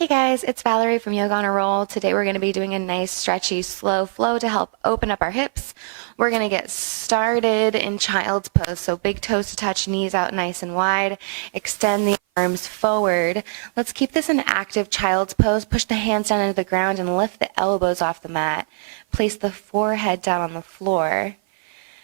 Hey guys, it's Valerie from Yoga on a Roll. Today we're going to be doing a nice stretchy slow flow to help open up our hips. We're going to get started in child's pose. So big toes to touch, knees out nice and wide. Extend the arms forward. Let's keep this an active child's pose. Push the hands down into the ground and lift the elbows off the mat. Place the forehead down on the floor.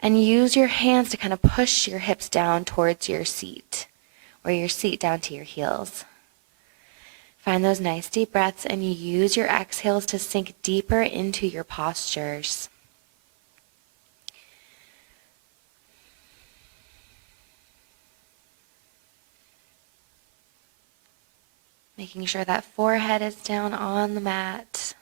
And use your hands to kind of push your hips down towards your seat, or your seat down to your heels. Find those nice deep breaths and use your exhales to sink deeper into your postures. Making sure that forehead is down on the mat.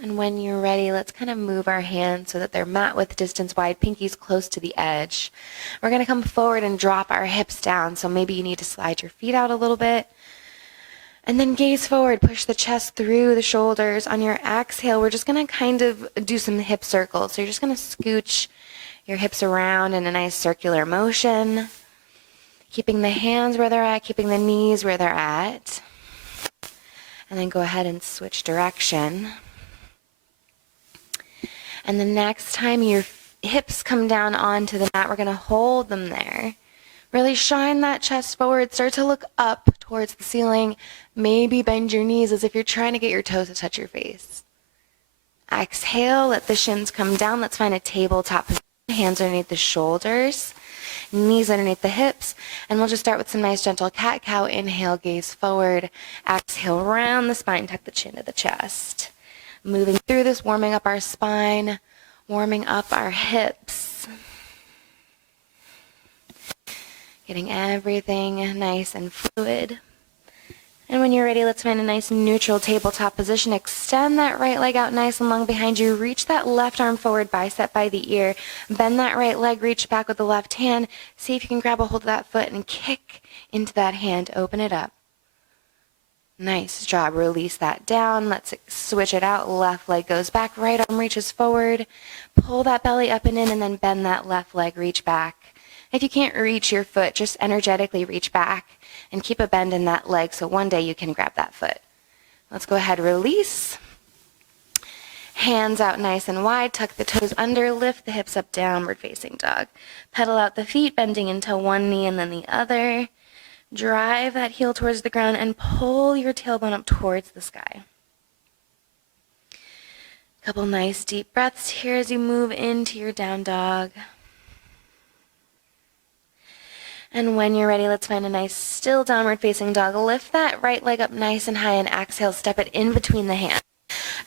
And when you're ready, let's kind of move our hands so that they're mat width distance wide, pinkies close to the edge. We're going to come forward and drop our hips down. So maybe you need to slide your feet out a little bit. And then gaze forward, push the chest through the shoulders. On your exhale, we're just going to kind of do some hip circles. So you're just going to scooch your hips around in a nice circular motion, keeping the hands where they're at, keeping the knees where they're at. And then go ahead and switch direction. And the next time your hips come down onto the mat, we're going to hold them there. Really shine that chest forward. Start to look up towards the ceiling. Maybe bend your knees as if you're trying to get your toes to touch your face. Exhale, let the shins come down. Let's find a tabletop position. Hands underneath the shoulders, knees underneath the hips. And we'll just start with some nice gentle cat-cow. Inhale, gaze forward. Exhale, round the spine, tuck the chin to the chest. Moving through this, warming up our spine, warming up our hips. Getting everything nice and fluid. And when you're ready, let's find a nice neutral tabletop position. Extend that right leg out nice and long behind you. Reach that left arm forward, bicep by the ear. Bend that right leg, reach back with the left hand. See if you can grab a hold of that foot and kick into that hand. Open it up. Nice job. Release that down. Let's switch it out. Left leg goes back. Right arm reaches forward. Pull that belly up and in, and then bend that left leg. Reach back. If you can't reach your foot, just energetically reach back and keep a bend in that leg so one day you can grab that foot. Let's go ahead. Release. Hands out nice and wide. Tuck the toes under. Lift the hips up. Downward facing dog. Pedal out the feet, bending into one knee and then the other. Drive that heel towards the ground and pull your tailbone up towards the sky. A couple nice deep breaths here as you move into your down dog. And when you're ready, let's find a nice still downward facing dog. Lift that right leg up nice and high and exhale, step it in between the hands.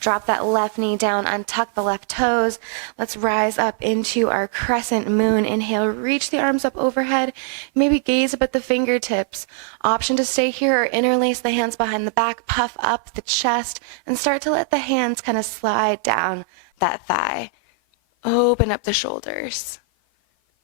Drop that left knee down, untuck the left toes. Let's rise up into our crescent moon. Inhale, reach the arms up overhead. Maybe gaze up at the fingertips. Option to stay here or interlace the hands behind the back, puff up the chest, and start to let the hands kind of slide down that thigh. Open up the shoulders.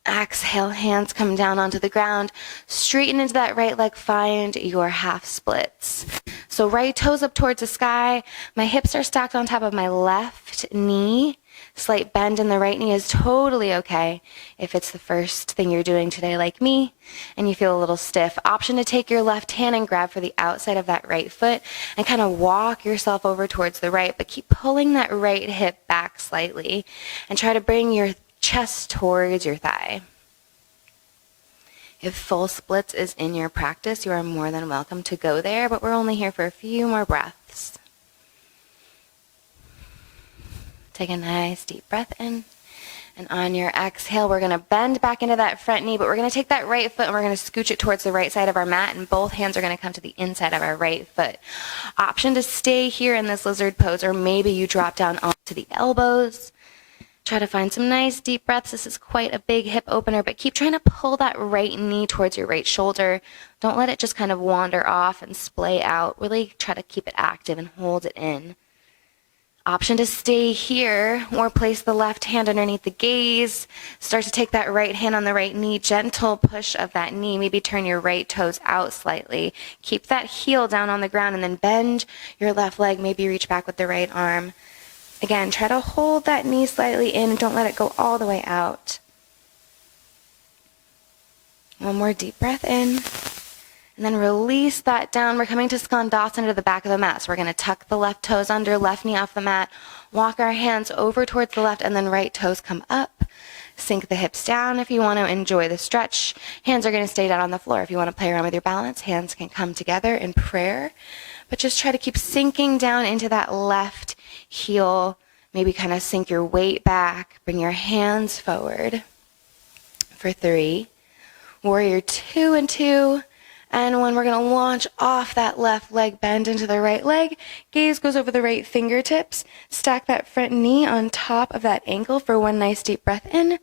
Exhale, hands come down onto the ground. Straighten into that right leg, find your half splits. So right toes up towards the sky. My hips are stacked on top of my left knee. Slight bend in the right knee is totally okay if it's the first thing you're doing today like me and you feel a little stiff. Option to take your left hand and grab for the outside of that right foot and kind of walk yourself over towards the right, but keep pulling that right hip back slightly and try to bring your chest towards your thigh. If full splits is in your practice, you are more than welcome to go there, but we're only here for a few more breaths. Take a nice deep breath in. And on your exhale, we're going to bend back into that front knee, but we're going to take that right foot and we're going to scooch it towards the right side of our mat, and both hands are going to come to the inside of our right foot. Option to stay here in this lizard pose, or maybe you drop down onto the elbows. Try to find some nice deep breaths. This is quite a big hip opener, but keep trying to pull that right knee towards your right shoulder. Don't let it just kind of wander off and splay out. Really try to keep it active and hold it in. Option to stay here or place the left hand underneath the gaze. Start to take that right hand on the right knee, gentle push of that knee. Maybe turn your right toes out slightly. Keep that heel down on the ground and then bend your left leg. Maybe reach back with the right arm. Again, try to hold that knee slightly in and don't let it go all the way out. One more deep breath in. And then release that down. We're coming to Skandasana to the back of the mat. So we're going to tuck the left toes under, left knee off the mat, walk our hands over towards the left, and then right toes come up. Sink the hips down if you want to enjoy the stretch. Hands are going to stay down on the floor. If you want to play around with your balance, hands can come together in prayer. But just try to keep sinking down into that left heel. Maybe kind of sink your weight back. Bring your hands forward for 3. Warrior 2 and 2. And when we're going to launch off that left leg, bend into the right leg, gaze goes over the right fingertips, stack that front knee on top of that ankle for one nice deep breath in.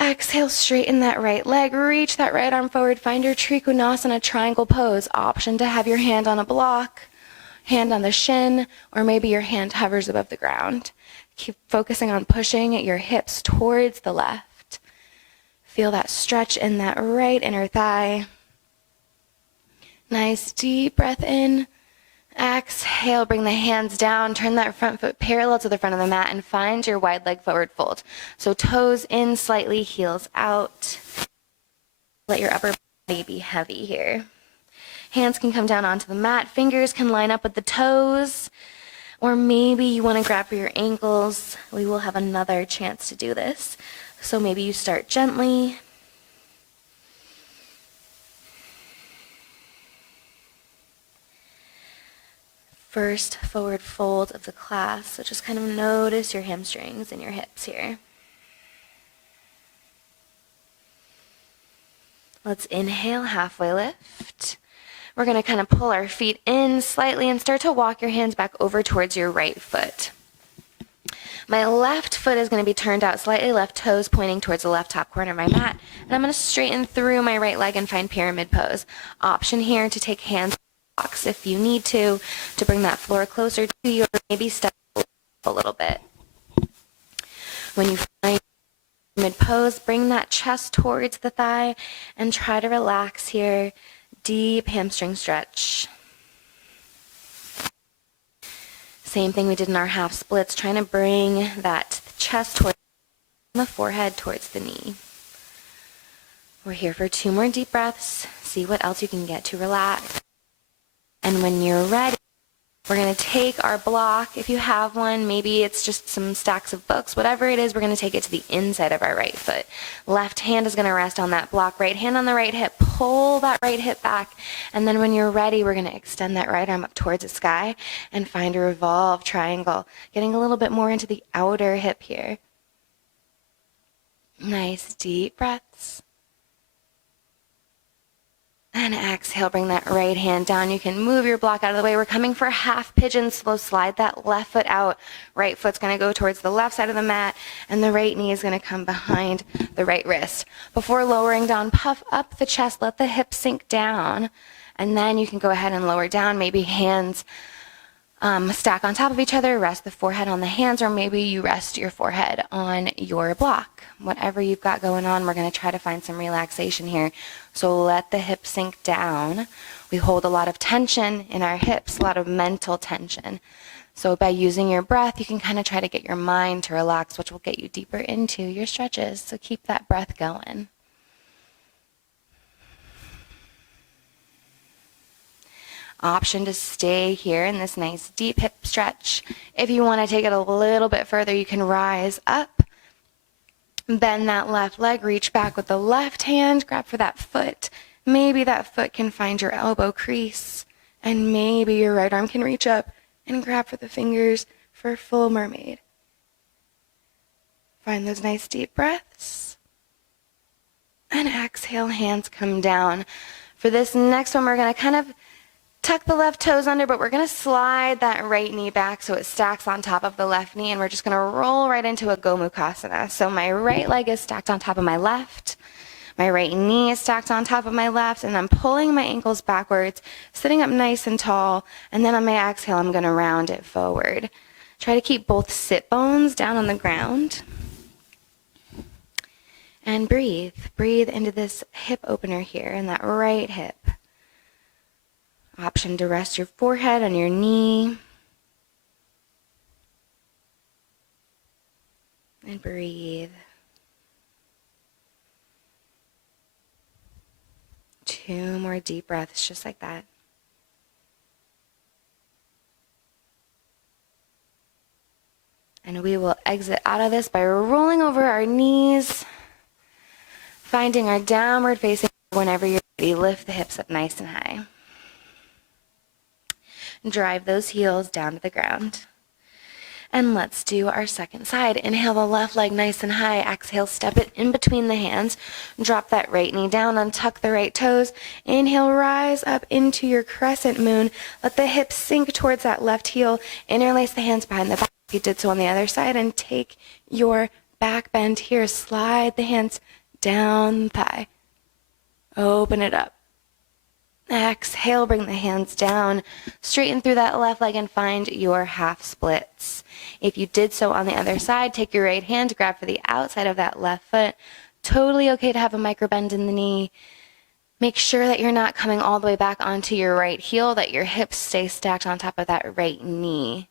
Exhale, straighten that right leg, reach that right arm forward, find your Trikonasana triangle pose. Option to have your hand on a block, hand on the shin, or maybe your hand hovers above the ground. Keep focusing on pushing your hips towards the left. Feel that stretch in that right inner thigh. Nice deep breath in. Exhale, bring the hands down, turn that front foot parallel to the front of the mat and find your wide leg forward fold. So toes in slightly, heels out. Let your upper body be heavy here. Hands can come down onto the mat, fingers can line up with the toes, or maybe you want to grab for your ankles. We will have another chance to do this. So maybe you start gently. First forward fold of the class, so just kind of notice your hamstrings and your hips here. Let's inhale, halfway lift. We're going to kind of pull our feet in slightly and start to walk your hands back over towards your right foot. My left foot is going to be turned out slightly, left toes pointing towards the left top corner of my mat, and I'm going to straighten through my right leg and find pyramid pose. Option here to take hands if you need to bring that floor closer to you, or maybe step a little bit. When you find mid pose, bring that chest towards the thigh and try to relax here. Deep hamstring stretch. Same thing we did in our half splits, trying to bring that chest towards the forehead, towards the knee. We're here for 2 more deep breaths. See what else you can get to relax. And when you're ready, we're going to take our block. If you have one, maybe it's just some stacks of books, whatever it is, we're going to take it to the inside of our right foot. Left hand is going to rest on that block, right hand on the right hip. Pull that right hip back. And then when you're ready, we're going to extend that right arm up towards the sky and find a revolve triangle, getting a little bit more into the outer hip here. Nice deep breaths. And exhale, bring that right hand down. You can move your block out of the way. We're coming for half pigeon. Slow slide that left foot out. Right foot's going to go towards the left side of the mat, and the right knee is going to come behind the right wrist. Before lowering down, puff up the chest. Let the hips sink down, and then you can go ahead and lower down. Maybe hands stack on top of each other. Rest the forehead on the hands, or maybe you rest your forehead on your block. Whatever you've got going on, we're going to try to find some relaxation here. So let the hips sink down. We hold a lot of tension in our hips, a lot of mental tension. So by using your breath, you can kind of try to get your mind to relax, which will get you deeper into your stretches. So keep that breath going. Option to stay here in this nice deep hip stretch. If you want to take it a little bit further, you can rise up. Bend that left leg, reach back with the left hand, grab for that foot. Maybe that foot can find your elbow crease, and maybe your right arm can reach up and grab for the fingers for full mermaid. Find those nice deep breaths. And exhale, hands come down. For this next one, we're going to kind of tuck the left toes under, but we're going to slide that right knee back so it stacks on top of the left knee, and we're just going to roll right into a Gomukhasana. So my right leg is stacked on top of my left. My right knee is stacked on top of my left, and I'm pulling my ankles backwards, sitting up nice and tall, and then on my exhale, I'm going to round it forward. Try to keep both sit bones down on the ground. And breathe. Breathe into this hip opener here in that right hip. Option to rest your forehead on your knee. And breathe. 2 2 more deep breaths, just like that. And we will exit out of this by rolling over our knees, finding our downward facing. Whenever you're ready, lift the hips up nice and high. Drive those heels down to the ground. And let's do our second side. Inhale the left leg nice and high. Exhale, step it in between the hands. Drop that right knee down, untuck the right toes. Inhale, rise up into your crescent moon. Let the hips sink towards that left heel. Interlace the hands behind the back if you did so on the other side, and take your back bend here. Slide the hands down the thigh. Open it up. Exhale, bring the hands down, straighten through that left leg and find your half splits. If you did so on the other side, take your right hand, grab for the outside of that left foot. Totally okay to have a micro bend in the knee. Make sure that you're not coming all the way back onto your right heel, that your hips stay stacked on top of that right knee.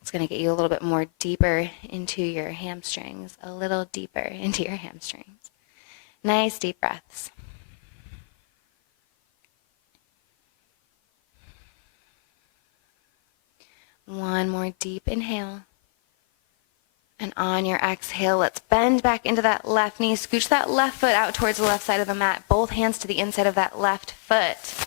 It's going to get you a little bit more deeper into your hamstrings, a little deeper into your hamstrings. Nice deep breaths. One more deep inhale. And on your exhale, let's bend back into that left knee. Scooch that left foot out towards the left side of the mat. Both hands to the inside of that left foot.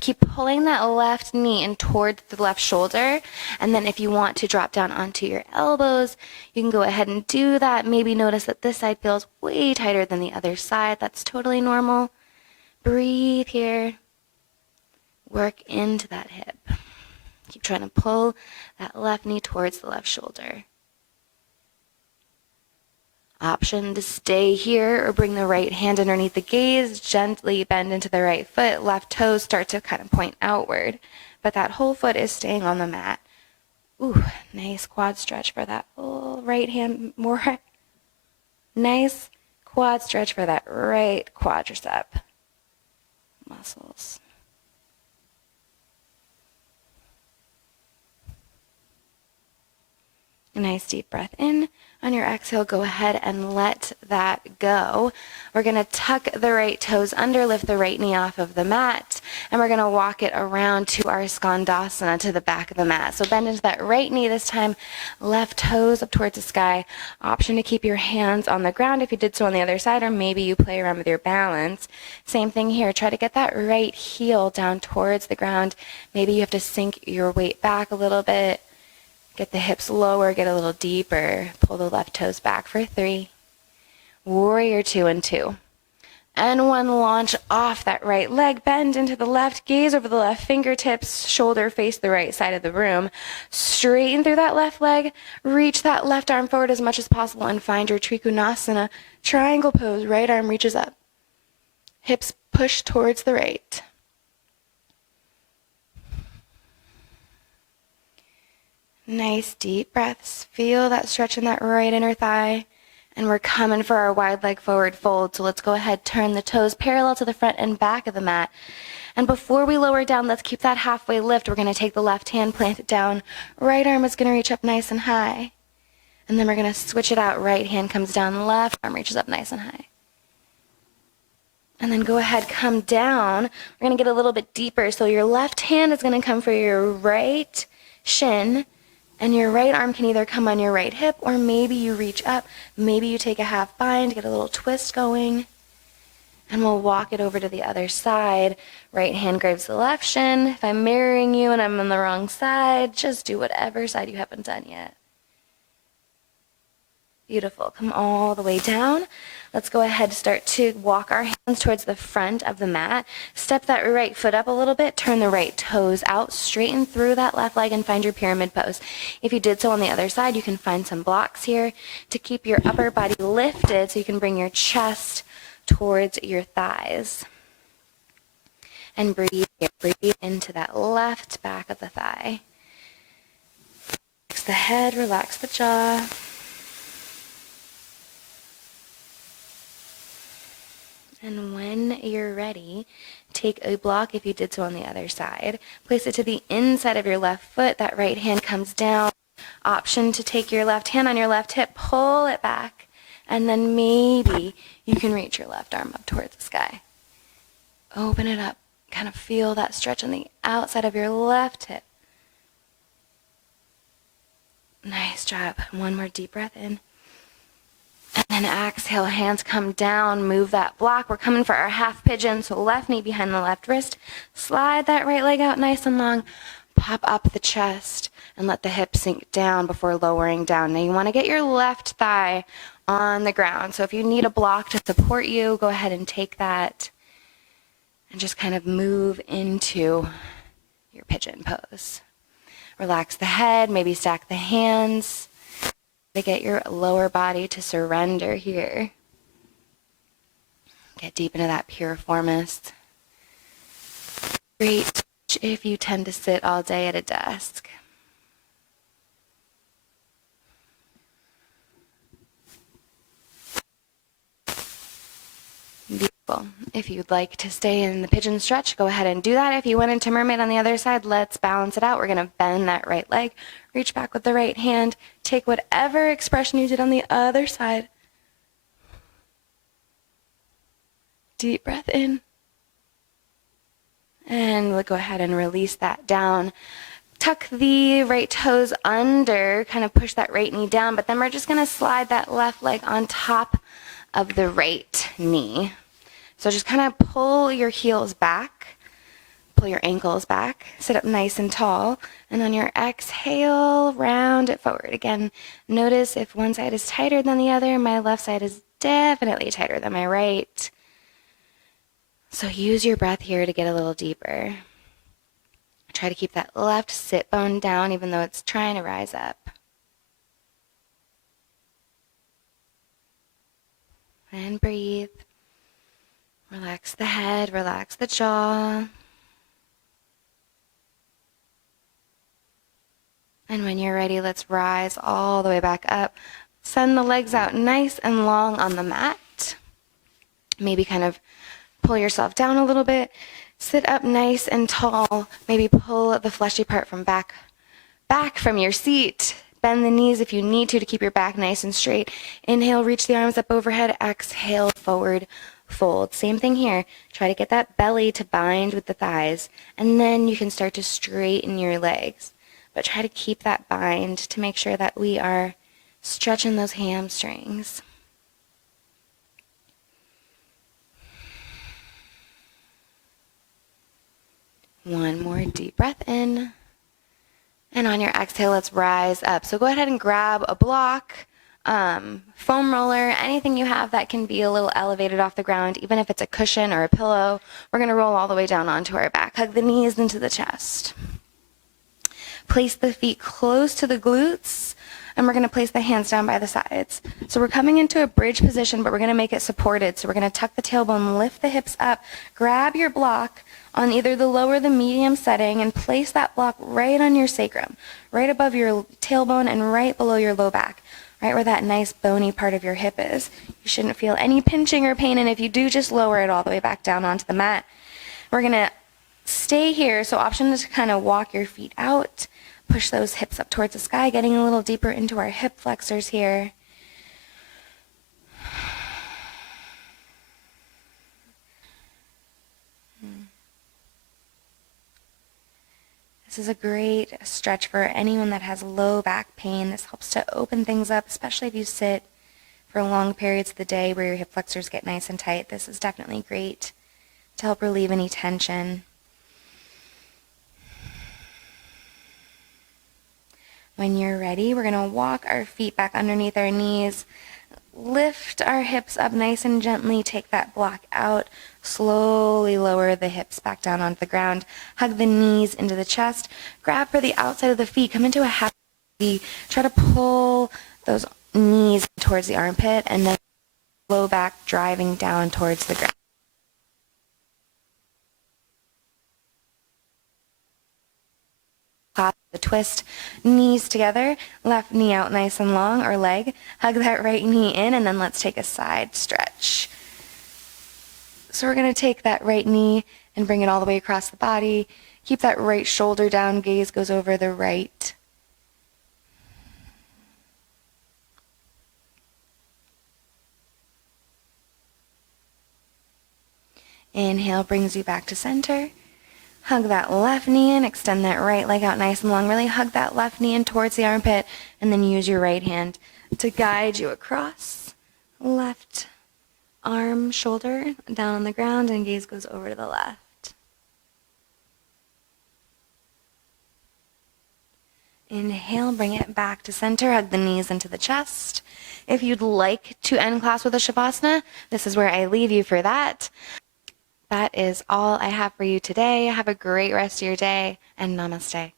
Keep pulling that left knee in towards the left shoulder. And then if you want to drop down onto your elbows, you can go ahead and do that. Maybe notice that this side feels way tighter than the other side. That's totally normal. Breathe here. Work into that hip. Keep trying to pull that left knee towards the left shoulder. Option to stay here or bring the right hand underneath the gaze. Gently bend into the right foot. Left toes start to kind of point outward. But that whole foot is staying on the mat. Ooh, nice quad stretch for that right hand. More nice quad stretch for that right quadricep muscles. A nice deep breath in. On your exhale, go ahead and let that go. We're going to tuck the right toes under, lift the right knee off of the mat, and we're going to walk it around to our Skandasana, to the back of the mat. So bend into that right knee this time, left toes up towards the sky. Option to keep your hands on the ground if you did so on the other side, or maybe you play around with your balance. Same thing here. Try to get that right heel down towards the ground. Maybe you have to sink your weight back a little bit. Get the hips lower, get a little deeper. Pull the left toes back for 3. Warrior 2 and 2. And 1, launch off that right leg. Bend into the left, gaze over the left fingertips, shoulder face the right side of the room. Straighten through that left leg. Reach that left arm forward as much as possible and find your Trikonasana. Triangle pose, right arm reaches up. Hips push towards the right. Nice deep breaths. Feel that stretch in that right inner thigh. And we're coming for our wide leg forward fold. So let's go ahead, turn the toes parallel to the front and back of the mat. And before we lower down, let's keep that halfway lift. We're going to take the left hand, plant it down. Right arm is going to reach up nice and high. And then we're going to switch it out. Right hand comes down, left arm reaches up nice and high. And then go ahead, come down. We're going to get a little bit deeper. So your left hand is going to come for your right shin. And your right arm can either come on your right hip, or maybe you reach up. Maybe you take a half bind, get a little twist going. And we'll walk it over to the other side. Right hand grabs the left shin. If I'm mirroring you and I'm on the wrong side, just do whatever side you haven't done yet. Beautiful. Come all the way down. Let's go ahead and start to walk our hands towards the front of the mat. Step that right foot up a little bit. Turn the right toes out. Straighten through that left leg and find your pyramid pose. If you did so on the other side, you can find some blocks here to keep your upper body lifted so you can bring your chest towards your thighs. And breathe here. Breathe into that left back of the thigh. Relax the head, relax the jaw. And when you're ready, take a block if you did so on the other side. Place it to the inside of your left foot. That right hand comes down. Option to take your left hand on your left hip, pull it back, and then maybe you can reach your left arm up towards the sky. Open it up. Kind of feel that stretch on the outside of your left hip. Nice job. One more deep breath in. And then exhale, hands come down, move that block. We're coming for our half pigeon, so left knee behind the left wrist. Slide that right leg out nice and long. Pop up the chest and let the hip sink down before lowering down. Now you want to get your left thigh on the ground. So if you need a block to support you, go ahead and take that and just kind of move into your pigeon pose. Relax the head, maybe stack the hands to get your lower body to surrender here. Get deep into that piriformis. Great if you tend to sit all day at a desk. Beautiful. If you'd like to stay in the pigeon stretch, go ahead and do that. If you went into mermaid on the other side, let's balance it out. We're going to bend that right leg, reach back with the right hand, take whatever expression you did on the other side. Deep breath in. And we'll go ahead and release that down. Tuck the right toes under, kind of push that right knee down, but then we're just going to slide that left leg on top of the right knee. So just kind of pull your heels back, pull your ankles back, sit up nice and tall, and on your exhale, round it forward. Again, notice if one side is tighter than the other. My left side is definitely tighter than my right. So use your breath here to get a little deeper. Try to keep that left sit bone down even though it's trying to rise up. And breathe. Relax the head, relax the jaw. And when you're ready, let's rise all the way back up. Send the legs out nice and long on the mat. Maybe kind of pull yourself down a little bit. Sit up nice and tall. Maybe pull the fleshy part from back from your seat. Bend the knees if you need to keep your back nice and straight. Inhale, reach the arms up overhead. Exhale, forward fold. Same thing here. Try to get that belly to bind with the thighs, and then you can start to straighten your legs. But try to keep that bind to make sure that we are stretching those hamstrings. One more deep breath in. And on your exhale, let's rise up. So go ahead and grab a block, foam roller, anything you have that can be a little elevated off the ground, even if it's a cushion or a pillow. We're going to roll all the way down onto our back. Hug the knees into the chest. Place the feet close to the glutes, and we're going to place the hands down by the sides. So we're coming into a bridge position, but we're going to make it supported. So we're going to tuck the tailbone, lift the hips up, grab your block on either the low or the medium setting, and place that block right on your sacrum, right above your tailbone and right below your low back, right where that nice bony part of your hip is. You shouldn't feel any pinching or pain, and if you do, just lower it all the way back down onto the mat. We're going to stay here, so option is to kind of walk your feet out, push those hips up towards the sky, getting a little deeper into our hip flexors here. This is a great stretch for anyone that has low back pain. This helps to open things up, especially if you sit for long periods of the day where your hip flexors get nice and tight. This is definitely great to help relieve any tension. When you're ready, we're going to walk our feet back underneath our knees, lift our hips up nice and gently, take that block out, slowly lower the hips back down onto the ground, hug the knees into the chest, grab for the outside of the feet, come into a half V, try to pull those knees towards the armpit, and then low back driving down towards the ground. Clasp the twist, knees together, left knee out nice and long, or leg. Hug that right knee in, and then let's take a side stretch. So we're going to take that right knee and bring it all the way across the body. Keep that right shoulder down, gaze goes over the right. Inhale brings you back to center. Hug that left knee in, extend that right leg out nice and long. Really hug that left knee in towards the armpit, and then use your right hand to guide you across. Left arm, shoulder down on the ground, and gaze goes over to the left. Inhale, bring it back to center. Hug the knees into the chest. If you'd like to end class with a Shavasana, this is where I leave you for that. That is all I have for you today. Have a great rest of your day, and namaste.